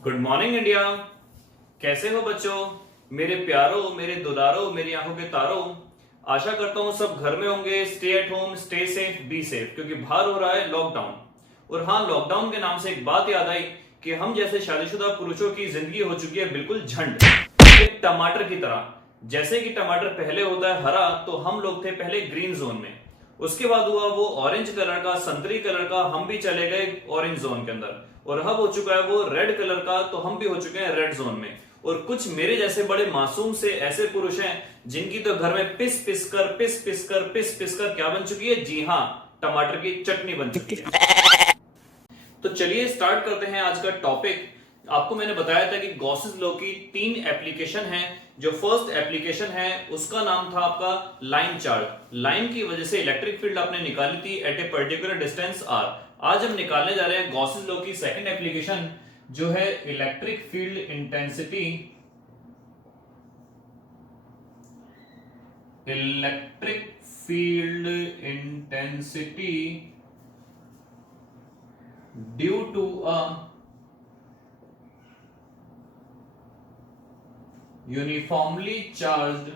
Good morning India. कैसे हो बच्चों? मेरे प्यारों, मेरे दुलारों, मेरी आंखों के तारों। आशा करता हूं सब घर में होंगे। Stay at home, stay safe, be safe, क्योंकि बाहर हो रहा है लॉकडाउन। और हाँ, लॉकडाउन के नाम से एक बात याद आई कि हम जैसे शादीशुदा पुरुषों की जिंदगी हो चुकी है बिल्कुल झंड, एक टमाटर की तरह। जैसे कि टमाटर पहले होता है हरा, तो हम लोग थे पहले ग्रीन जोन में। उसके बाद हुआ वो ऑरेंज कलर का, संतरी कलर का, हम भी चले गए ऑरेंज जोन के अंदर। और अब हो चुका है वो रेड कलर का, तो हम भी हो चुके हैं रेड जोन में। और कुछ मेरे जैसे बड़े मासूम से ऐसे पुरुष हैं जिनकी तो घर में पिस पिस कर क्या बन चुकी है? जी हाँ, टमाटर की चटनी बन चुकी है। तो चलिए स्टार्ट करते हैं आज का टॉपिक। आपको मैंने बताया था कि गॉसेस लॉ की 3 एप्लीकेशन हैं। जो फर्स्ट एप्लीकेशन है उसका नाम था आपका लाइन चार्ज। लाइन की वजह से इलेक्ट्रिक फील्ड आपने निकाली थी at a particular distance R. आज हम निकालने जा रहे हैं गॉसेस लॉ की सेकंड एप्लीकेशन, जो है electric field intensity. Electric field intensity due to a uniformly charged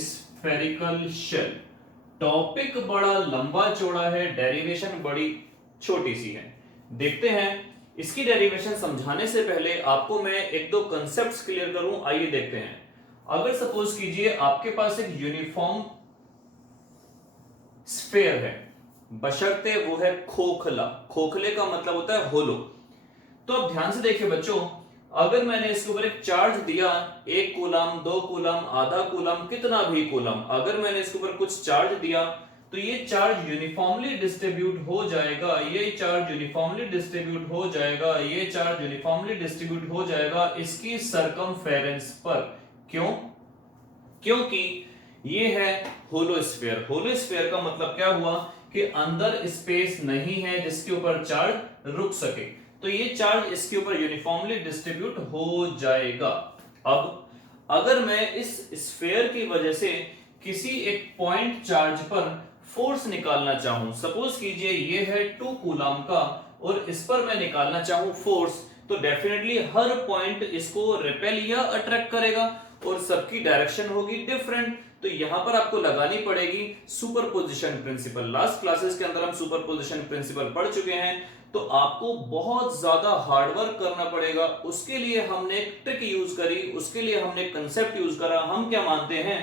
spherical shell। Topic बड़ा लंबा चौड़ा है, डेरिवेशन बड़ी छोटी सी है। देखते हैं। इसकी डेरिवेशन समझाने से पहले आपको मैं एक दो कंसेप्ट्स क्लियर करूं। आइए देखते हैं। अगर सपोज कीजिए आपके पास एक यूनिफॉर्म स्फेयर है, बशर्ते वो है खोखला। खोखले का मतलब होता है होलो। तो अब ध्यान से देखिए बच्चों, अगर मैंने इसके ऊपर एक चार्ज दिया, 1 कूलम, 2 कूलम, आधा कूलम, कितना भी कूलम, अगर मैंने इसके ऊपर कुछ चार्ज दिया तो ये चार्ज यूनिफॉर्मली डिस्ट्रीब्यूट हो जाएगा। ये चार्ज यूनिफॉर्मली डिस्ट्रीब्यूट हो जाएगा। ये चार्ज यूनिफॉर्मली डिस्ट्रीब्यूट हो जाएगा इसकी सरकमफेरेंस पर। क्यों? क्योंकि ये है होलोस्फीयर। होलोस्फीयर का मतलब क्या हुआ कि अंदर स्पेस नहीं है जिसके ऊपर चार्ज रुक सके, तो ये चार्ज इसके ऊपर यूनिफॉर्मली डिस्ट्रीब्यूट हो जाएगा। अब अगर मैं इस स्फीयर की वजह से किसी एक पॉइंट चार्ज पर फोर्स निकालना चाहूं, सपोज कीजिए ये है 2 कूलम का और इस पर मैं निकालना चाहूं फोर्स, तो डेफिनेटली हर पॉइंट इसको रिपेल या अट्रैक्ट करेगा और सबकी डायरेक्शन होगी डिफरेंट। तो यहां पर आपको लगानी पड़ेगी सुपरपोजिशन प्रिंसिपल। लास्ट क्लासेस के अंदर हम सुपरपोजिशन प्रिंसिपल पढ़ चुके हैं। तो आपको बहुत ज्यादा हार्डवर्क करना पड़ेगा। उसके लिए हमने एक ट्रिक यूज करी, उसके लिए हमने कंसेप्ट यूज करा। हम क्या मानते हैं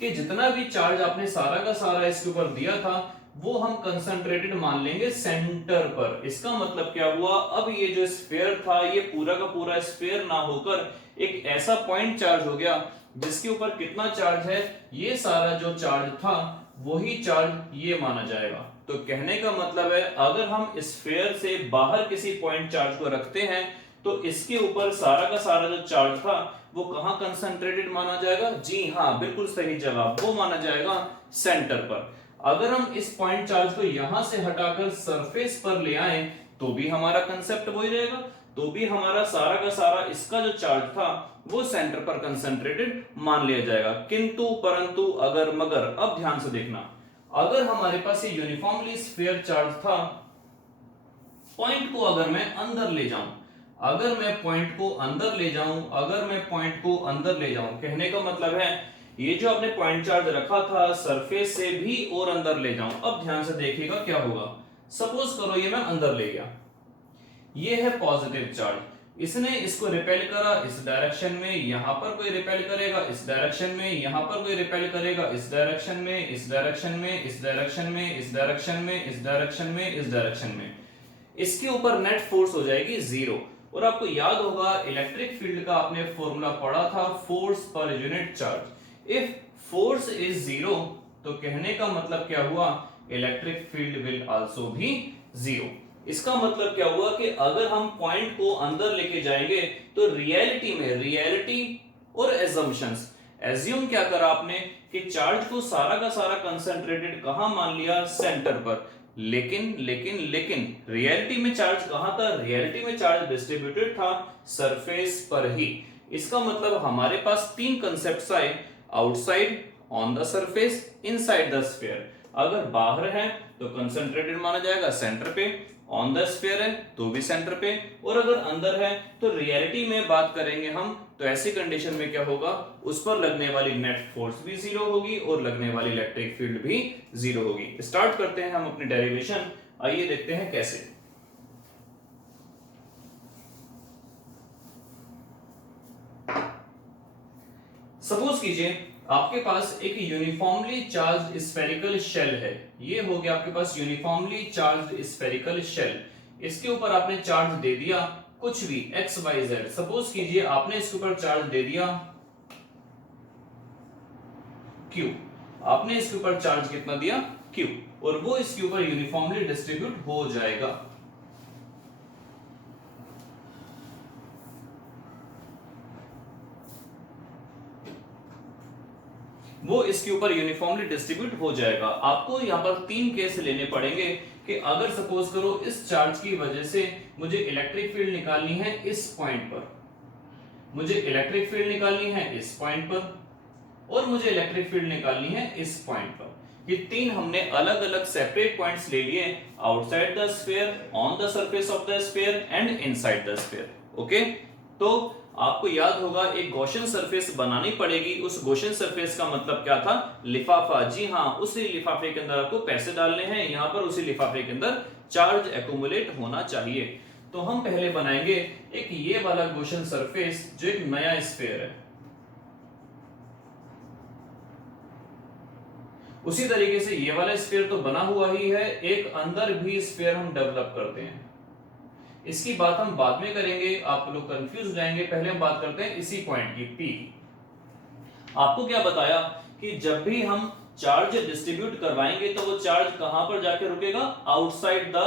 कि जितना भी चार्ज आपने सारा का सारा इसके ऊपर दिया था वो हम कंसंट्रेटेड मान लेंगे सेंटर पर। इसका मतलब क्या हुआ, अब ये जो स्फीयर था ये पूरा का पूरा स्फीयर ना होकर एक ऐसा पॉइंट चार्ज हो गया जिसके ऊपर कितना चार्ज है, ये सारा जो चार्ज था वही चार्ज ये माना जाएगा। तो कहने का मतलब है अगर हम स्फीयर से बाहर किसी पॉइंट चार्ज को रखते हैं तो इसके ऊपर सारा का सारा जो चार्ज था वो कहां कंसंट्रेटेड माना जाएगा? जी हां, बिल्कुल सही जवाब, वो माना जाएगा सेंटर पर। अगर हम इस पॉइंट चार्ज को यहां से हटाकर सरफेस पर ले आए तो भी हमारा कंसेप्ट वही रहेगा, तो भी हमारा सारा का सारा इसका जो चार्ज था वो सेंटर पर कंसंट्रेटेड मान लिया जाएगा। किंतु परंतु अगर मगर, अब ध्यान से देखना, अगर हमारे पास ये यूनिफॉर्मली स्फीयर चार्ज था, पॉइंट को अगर मैं अंदर ले जाऊं, अगर मैं पॉइंट को अंदर ले जाऊं, अगर मैं पॉइंट को अंदर ले जाऊं, कहने का मतलब है ये जो आपने पॉइंट चार्ज रखा था सरफेस से भी और अंदर ले जाऊं। अब ध्यान से देखिएगा क्या होगा। सपोज करो ये मैं अंदर ले गया, ये है पॉजिटिव चार्ज, इसने इसको रिपेल करा इस डायरेक्शन में, यहां पर कोई रिपेल करेगा इस डायरेक्शन में, यहां पर कोई रिपेल करेगा इस डायरेक्शन में, इस डायरेक्शन में, इस डायरेक्शन में, इस डायरेक्शन में, इस डायरेक्शन में, इस डायरेक्शन में। इसके ऊपर नेट फोर्स हो जाएगी 0। और आपको याद होगा इलेक्ट्रिक फील्ड का आपने फॉर्मूला पढ़ा था, force per unit charge. If force is 0 तो कहने का मतलब क्या हुआ, इलेक्ट्रिक फील्ड विल आल्सो भी 0। इसका मतलब क्या हुआ कि अगर हम पॉइंट को अंदर लेके जाएंगे तो रियलिटी में, रियलिटी और एजम्पशंस, एज्यूम क्या करा आपने कि चार्ज को सारा का सारा कंसंट्रेटेड कहां मान लिया, सेंटर पर। लेकिन लेकिन लेकिन रियलिटी में चार्ज कहां था, रियलिटी में चार्ज डिस्ट्रीब्यूटेड था सरफेस पर ही। इसका मतलब हमारे पास 3 कंसेप्ट्स आए, outside, on the surface, inside the sphere. अगर बाहर है तो कंसंट्रेटेड माना जाएगा सेंटर पे, ऑन द स्फीयर है तो भी सेंटर पे, और अगर अंदर है तो रियलिटी में बात करेंगे हम तो ऐसी कंडीशन में क्या होगा, उस पर लगने वाली नेट फोर्स भी जीरो होगी और लगने वाली इलेक्ट्रिक फील्ड भी जीरो होगी। स्टार्ट करते हैं हम अपनी डेरिवेशन, आइए देखते हैं कैसे। सपोज कीजिए आपके पास एक यूनिफॉर्मली चार्ज्ड स्फेरिकल शेल है, ये हो गया आपके पास यूनिफॉर्मली चार्ज्ड स्फेरिकल शेल। इसके ऊपर आपने चार्ज दे दिया कुछ भी एक्स वाई जेड। सपोज कीजिए आपने इसके ऊपर चार्ज दे दिया क्यू, आपने इसके ऊपर चार्ज कितना दिया क्यू, और वो इसके ऊपर यूनिफॉर्मली डिस्ट्रीब्यूट हो जाएगा। वो इसके ऊपर यूनिफॉर्मली डिस्ट्रीब्यूट हो जाएगा। आपको यहाँ पर तीन केस लेने पड़ेंगे कि अगर सपोज करो इस चार्ज की वजह से मुझे इलेक्ट्रिक फील्ड निकालनी है इस पॉइंट पर, मुझे इलेक्ट्रिक फील्ड निकालनी है इस पॉइंट पर, और मुझे इलेक्ट्रिक फील्ड निकालनी है इस पॉइंट पर। ये तीन हमने अलग अलग सेपरेट पॉइंट्स ले लिए, outside the sphere, on the surface of the sphere and inside the sphere. Okay, तो आपको याद होगा एक गॉसियन सरफेस बनानी पड़ेगी। उस गॉसियन सरफेस का मतलब क्या था, लिफाफा। जी हाँ, उसी लिफाफे के अंदर आपको पैसे डालने हैं, यहाँ पर उसी लिफाफे के अंदर चार्ज एक्यूमुलेट होना चाहिए। तो हम पहले बनाएंगे एक ये वाला गॉसियन सरफेस जो एक नया स्फीयर है। उसी तरीके से ये वाला स्फीयर तो बना हुआ ही है, एक अंदर भी स्फीयर हम डेवलप करते हैं। इसकी बात हम बाद में करेंगे, आप लोग कंफ्यूज हो जाएंगे। पहले हम बात करते हैं इसी पॉइंट की, पी। आपको क्या बताया कि जब भी हम चार्ज डिस्ट्रीब्यूट करवाएंगे तो वो चार्ज कहां पर जाके रुकेगा, outside the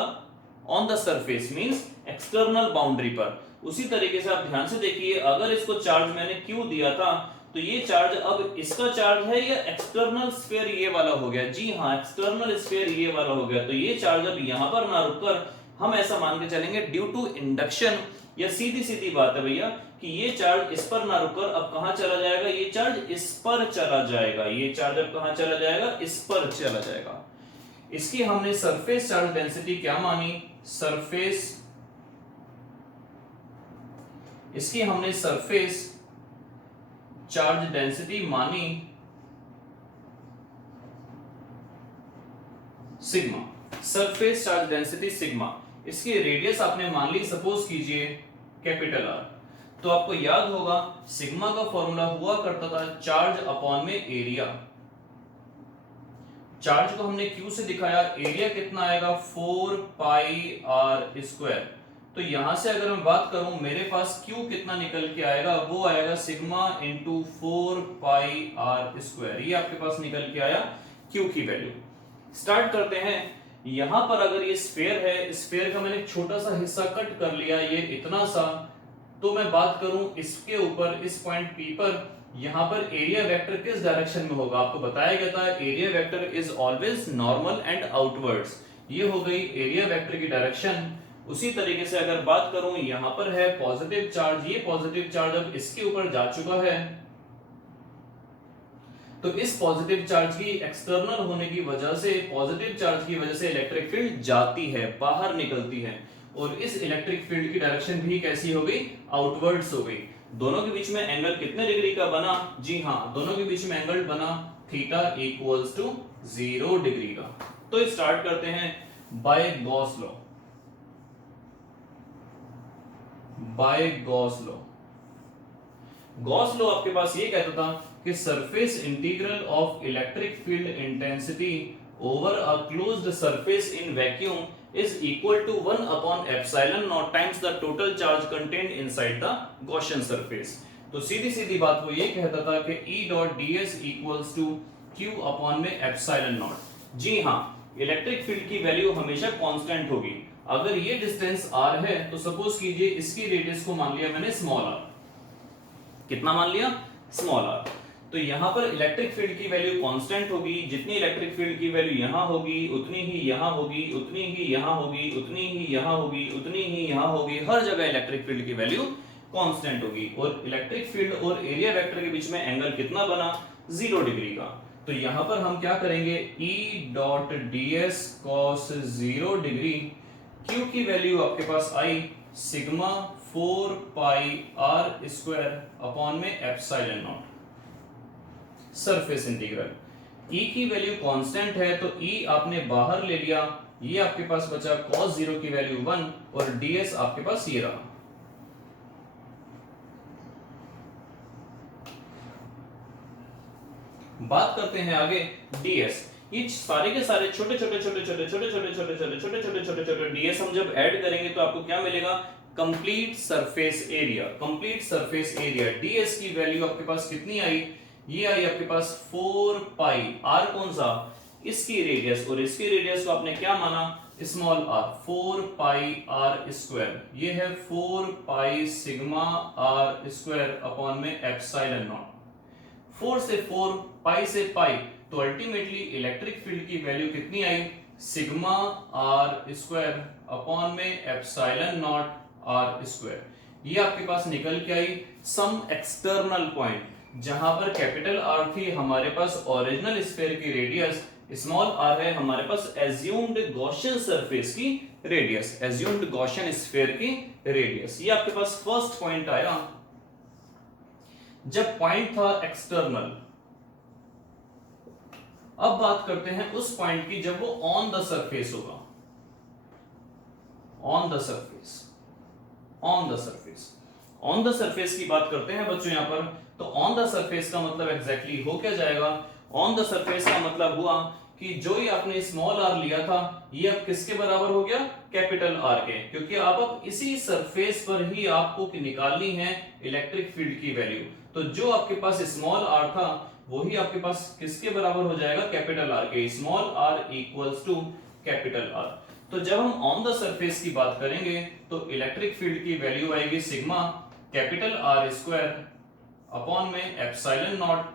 on the surface means external boundary पर। उसी तरीके से आप ध्यान से देखिए, अगर इसको चार्ज मैंने क्यू दिया था तो ये चार्ज अब इसका चार्ज है या एक्सटर्नल स्फीयर ये वाला हो गया। जी हाँ, एक्सटर्नल स्फीयर ये वाला हो गया। तो ये चार्ज अब यहां पर ना रुककर हम ऐसा मान के चलेंगे ड्यू टू इंडक्शन, या सीधी सीधी बात है भैया कि ये चार्ज इस पर ना रुककर अब कहां चला जाएगा, ये चार्ज इस पर चला जाएगा। ये चार्ज अब कहां चला जाएगा, इस पर चला जाएगा। इसकी हमने सरफेस चार्ज डेंसिटी क्या मानी, सरफेस, इसकी हमने सरफेस चार्ज डेंसिटी मानी sigma, surface charge density sigma. इसकी रेडियस आपने मान ली सपोज कीजिए कैपिटल आर। तो आपको याद होगा सिग्मा का फॉर्मूला हुआ करता था चार्ज अपॉन में एरिया। चार्ज को हमने क्यू से दिखाया, एरिया कितना आएगा 4 पाई आर स्क्वायर। तो यहां से अगर मैं बात करूं मेरे पास क्यू कितना निकल के आएगा, वो आएगा sigma into 4 pi are square. ये आपके पास निकल के आया क्यू की वैल्यू। स्टार्ट करते हैं। यहां पर अगर ये स्फीयर है, स्फीयर का मैंने छोटा सा हिस्सा कट कर लिया, ये इतना सा, तो मैं बात करूं इसके ऊपर इस पॉइंट पी पर, यहां पर एरिया वेक्टर किस डायरेक्शन में होगा, आपको बताया गया था area vector is always normal and outwards. ये हो गई एरिया वेक्टर की डायरेक्शन। उसी तरीके से अगर बात करूं यहां पर है पॉजिटिव चार्ज, ये पॉजिटिव चार्ज अब इसके ऊपर जा चुका है, तो इस पॉजिटिव चार्ज की एक्सटर्नल होने की वजह से, पॉजिटिव चार्ज की वजह से इलेक्ट्रिक फील्ड जाती है, बाहर निकलती है, और इस इलेक्ट्रिक फील्ड की डायरेक्शन भी कैसी हो गई, आउटवर्ड्स हो गई। दोनों के बीच में एंगल कितने डिग्री का बना, जी हाँ, दोनों के बीच में एंगल बना थीटा इक्वल्स टू 0 डिग्री का। तो स्टार्ट करते हैं by Gauss law. By Gauss law, Gauss law आपके पास ये कहता था कि surface integral of electric field intensity over a closed surface in vacuum is equal to 1 upon epsilon naught times the total charge contained inside the Gaussian surface. तो सीधी सीधी बात वो ये कहता था कि E dot ds equals to Q upon में epsilon naught. जी हाँ, इलेक्ट्रिक फील्ड की वैल्यू हमेशा कांस्टेंट होगी। अगर ये डिस्टेंस r है तो सपोज कीजिए इसकी रेडियस को मान लिया मैंने स्मॉल r। कितना मान लिया, स्मॉल r। तो यहां पर इलेक्ट्रिक फील्ड की वैल्यू कांस्टेंट होगी। जितनी इलेक्ट्रिक फील्ड की वैल्यू यहां होगी उतनी ही यहां होगी, उतनी ही यहां होगी, उतनी ही यहां होगी, उतनी ही यहां होगी। हर जगह इलेक्ट्रिक फील्ड की वैल्यू कांस्टेंट होगी। और इलेक्ट्रिक फील्ड और एरिया वेक्टर के बीच में एंगल कितना बना, 0 डिग्री का। तो यहां पर हम क्या करेंगे, E dot D S cos 0 degree, Q की वैल्यू आपके पास आई sigma 4 pi are square upon में epsilon nought surface integral. E की वैल्यू कांस्टेंट है तो ई आपने बाहर ले लिया, ये आपके पास बचा cos 0 की वैल्यू 1 और ds आपके पास ये रहा। बात करते हैं आगे ds। ये सारे के सारे छोटे छोटे छोटे छोटे छोटे छोटे छोटे छोटे छोटे छोटे छोटे छोटे ds हम जब ऐड करेंगे तो आपको क्या मिलेगा, complete surface area. Complete surface area ds की वैल्यू आपके पास कितनी आई, ये आई आपके पास 4 पाई r, कौन सा, इसकी रेडियस, और इसकी रेडियस को आपने क्या माना, स्मॉल r, 4 पाई r स्क्वायर, ये है 4 pi sigma r square upon में एप्सिलॉन नॉट। 4 से 4 पाई से पाई, तो अल्टीमेटली इलेक्ट्रिक फील्ड की वैल्यू कितनी आई, सिग्मा r स्क्वायर अपॉन में एप्सिलॉन नॉट r स्क्वायर। ये आपके पास निकल के आई सम एक्सटर्नल पॉइंट, जहां पर कैपिटल R थी हमारे पास ओरिजिनल स्फीयर की रेडियस, स्मॉल r है हमारे पास एज्यूम्ड गॉसियन सरफेस की रेडियस, एज्यूम्ड गॉसियन स्फीयर की रेडियस। ये आपके पास फर्स्ट पॉइंट आया जब पॉइंट था एक्सटर्नल। अब बात करते हैं उस पॉइंट की जब वो ऑन द सरफेस होगा, on the surface, on the surface, on the surface की बात करते हैं बच्चों यहां पर। तो ऑन द सरफेस का मतलब एग्जैक्टली हो क्या जाएगा, ऑन द सरफेस का मतलब हुआ कि जो ही आपने स्मॉल r लिया था ये अब किसके बराबर हो गया, कैपिटल R के, क्योंकि अब इसी सरफेस पर ही आपको निकालनी है इलेक्ट्रिक फील्ड की वैल्यू। तो जो आपके पास स्मॉल r था वही आपके पास किसके बराबर हो जाएगा, कैपिटल R के, small r equals to capital R। तो जब हम ऑन द सरफेस की बात करेंगे तो इलेक्ट्रिक फील्ड की वैल्यू आएगी sigma capital R square upon में एप्सिलॉन नॉट,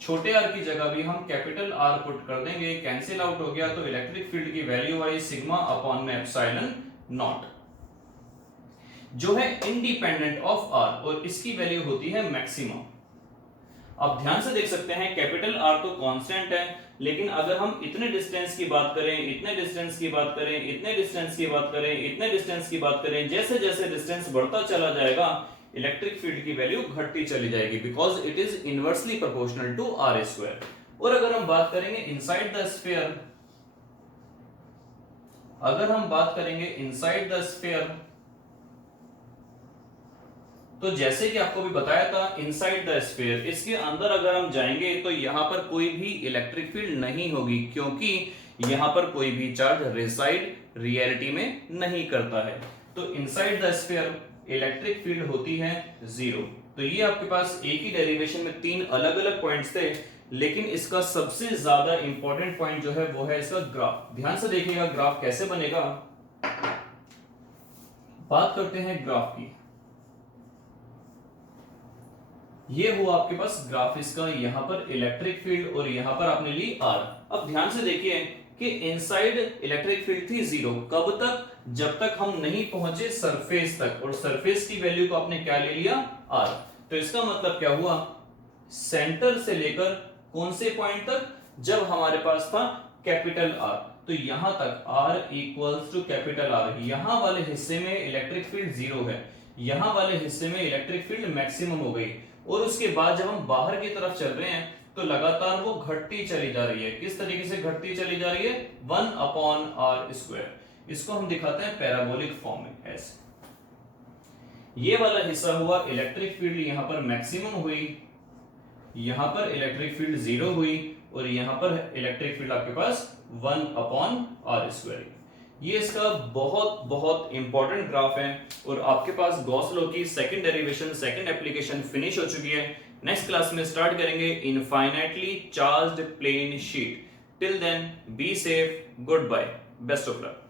छोटे r की जगह भी हम कैपिटल R पुट कर देंगे, कैंसिल आउट हो गया, तो इलेक्ट्रिक फील्ड की वैल्यू आई सिग्मा अपॉन में एप्सिलॉन नॉट, जो है इंडिपेंडेंट ऑफ r, और इसकी वैल्यू होती है मैक्सिमम। अब ध्यान से देख सकते हैं कैपिटल R तो कांस्टेंट है, लेकिन अगर हम इतने डिस्टेंस की बात करें, इतने डिस्टेंस की बात करें, इतने डिस्टेंस की बात करें, इतने डिस्टेंस की बात करें, जैसे जैसे डिस्टेंस बढ़ता चला जाएगा इलेक्ट्रिक फील्ड की वैल्यू घटती चली जाएगी, because it is inversely proportional to r square. और अगर हम बात करेंगे इनसाइड द स्फीयर, अगर हम बात करेंगे इनसाइड द स्फीयर, तो जैसे कि आपको भी बताया था इनसाइड द स्फीयर, इसके अंदर अगर हम जाएंगे तो यहां पर कोई भी इलेक्ट्रिक फील्ड नहीं होगी, क्योंकि यहां पर कोई भी चार्ज रिसाइड रियलिटी में नहीं करता है। तो inside the sphere electric field होती है 0। तो ये आपके पास एक ही डेरिवेशन में 3 अलग अलग पॉइंट्स थे, लेकिन इसका सबसे ज्यादा इंपॉर्टेंट पॉइंट जो है वो है इसका ग्राफ। ध्यान से देखिएगा ग्राफ कैसे बनेगा। बात करते हैं ग्राफ की, ये हुआ आपके पास ग्राफ इसका, यहां पर इलेक्ट्रिक फील्ड और यहां पर आपने ली R। अब ध्यान से देखिए कि इनसाइड इलेक्ट्रिक फील्ड थी 0, कब तक, जब तक हम नहीं पहुंचे सरफेस तक, और सरफेस की वैल्यू को आपने क्या ले लिया, R। तो इसका मतलब क्या हुआ, सेंटर से लेकर कौन से पॉइंट तक, जब हमारे पास था कैपिटल R, तो यहां तक R equals to capital R, यहां वाले हिस्से में इलेक्ट्रिक फील्ड 0 है, यहां वाले हिस्से में इलेक्ट्रिक फील्ड मैक्सिमम हो गई, और उसके बाद जब हम बाहर की तरफ चल रहे हैं तो लगातार वो घटती चली जा रही है। किस तरीके से घटती चली जा रही है, 1 अपॉन r स्क्वायर। इसको हम दिखाते हैं पैराबोलिक फॉर्म में ऐसे। ये वाला हिस्सा हुआ इलेक्ट्रिक फील्ड यहां पर मैक्सिमम हुई, यहां पर इलेक्ट्रिक फील्ड 0 हुई, और यहां पर इलेक्ट्रिक फील्ड आपके पास 1 अपॉन r स्क्वायर। ये इसका बहुत बहुत इंपॉर्टेंट ग्राफ है, और आपके पास गॉस लॉ की second derivation, second application finish हो चुकी है। नेक्स्ट क्लास में स्टार्ट करेंगे infinitely charged plane sheet. Till then be safe, good bye, best of luck.